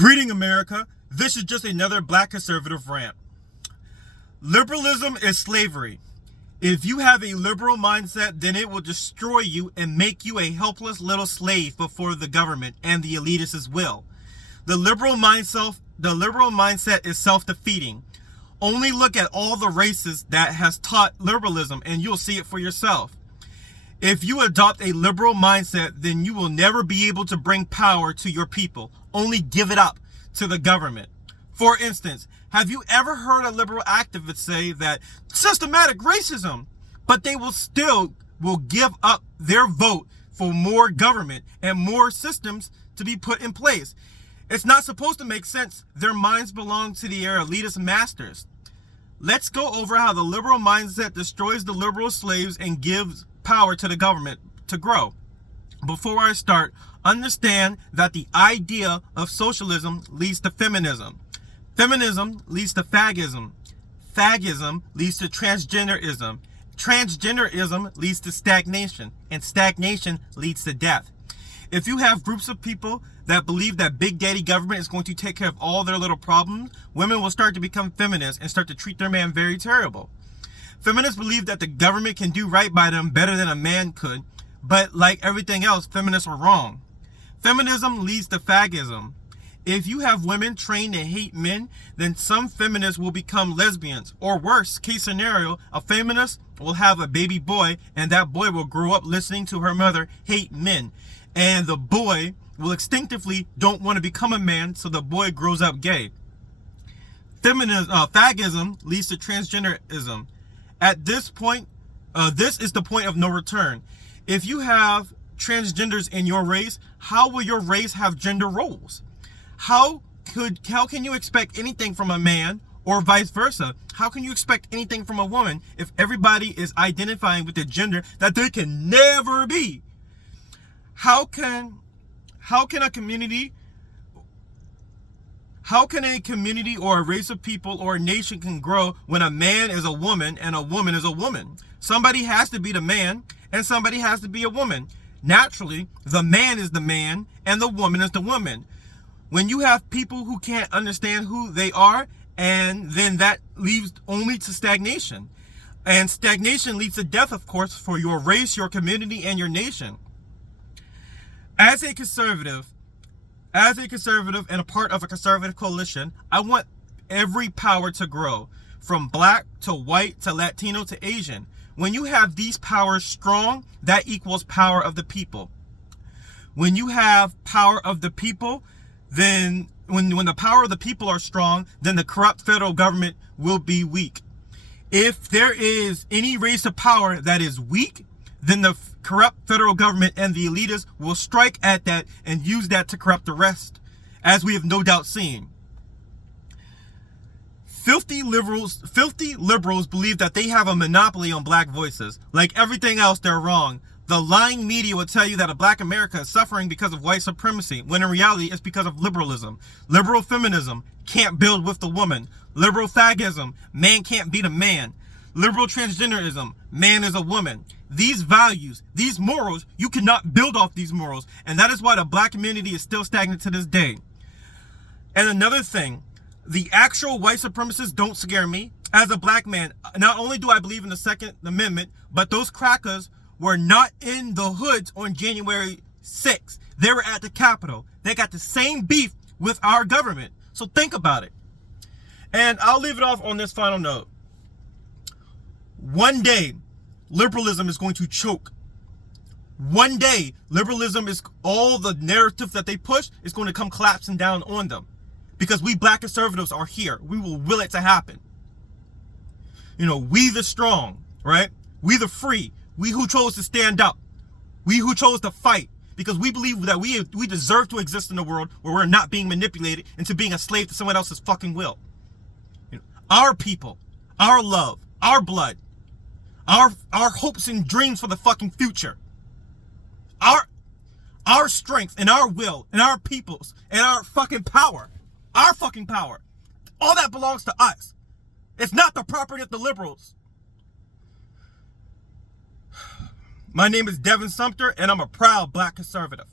Greeting America, this is just another black conservative rant. Liberalism is slavery. If you have a liberal mindset, then it will destroy you and make you a helpless little slave before the government and the elitists' will. The liberal mindset is self-defeating. Only look at all the races that has taught liberalism and you'll see it for yourself. If you adopt a liberal mindset, then you will never be able to bring power to your people. Only give it up to the government. For instance, have you ever heard a liberal activist say that systematic racism, but they will still give up their vote for more government and more systems to be put in place? It's not supposed to make sense. Their minds belong to the elitist masters. Let's go over how the liberal mindset destroys the liberal slaves and gives power to the government to grow. Before I start, understand that the idea of socialism leads to feminism. Feminism leads to fagism. Fagism leads to transgenderism. Transgenderism leads to stagnation. And stagnation leads to death. If you have groups of people that believe that Big Daddy government is going to take care of all their little problems, women will start to become feminists and start to treat their man very terrible. Feminists believe that the government can do right by them better than a man could, but like everything else, feminists are wrong. Feminism leads to fagism. If you have women trained to hate men, then some feminists will become lesbians. Or worse case scenario, a feminist will have a baby boy and that boy will grow up listening to her mother hate men. And the boy will instinctively don't want to become a man, so the boy grows up gay. Fagism leads to transgenderism. At this point, this is the point of no return. If you have transgenders in your race, how will your race have gender roles? How can you expect anything from a man or vice versa? How can you expect anything from a woman if everybody is identifying with the gender that they can never be? How can a community or a race of people or a nation can grow when a man is a woman and a woman is a woman? Somebody has to be the man and somebody has to be a woman. Naturally, the man is the man and the woman is the woman. When you have people who can't understand who they are, and then that leads only to stagnation. And stagnation leads to death, of course, for your race, your community, and your nation. As a conservative and a part of a conservative coalition, I want every power to grow, from black to white to Latino to Asian. When you have these powers strong, that equals power of the people. When you have power of the people, then when the power of the people are strong, then the corrupt federal government will be weak. If there is any race of power that is weak, then the corrupt federal government and the elitists will strike at that and use that to corrupt the rest, as we have no doubt seen. Filthy liberals believe that they have a monopoly on black voices. Like everything else, they're wrong. The lying media will tell you that a black America is suffering because of white supremacy, when in reality it's because of liberalism. Liberal feminism can't build with the woman. Liberal fagism, man can't beat a man. Liberal transgenderism, man is a woman. These values, these morals, you cannot build off these morals. And that is why the black community is still stagnant to this day. And another thing, the actual white supremacists don't scare me. As a black man, not only do I believe in the Second Amendment, but those crackers were not in the hoods on January 6th. They were at the Capitol. They got the same beef with our government. So think about it. And I'll leave it off on this final note. One day, liberalism is going to choke. One day, liberalism is all the narrative that they push is going to come collapsing down on them. Because we black conservatives are here. We will will it to happen. You know, we the strong, right? We the free. We who chose to stand up. We who chose to fight. Because we believe that we deserve to exist in a world where we're not being manipulated into being a slave to someone else's fucking will. You know, our people, our love, our blood, our hopes and dreams for the fucking future. Our strength and our will and our peoples and our fucking power. Our fucking power. All that belongs to us. It's not the property of the liberals. My name is Devin Sumter, and I'm a proud black conservative.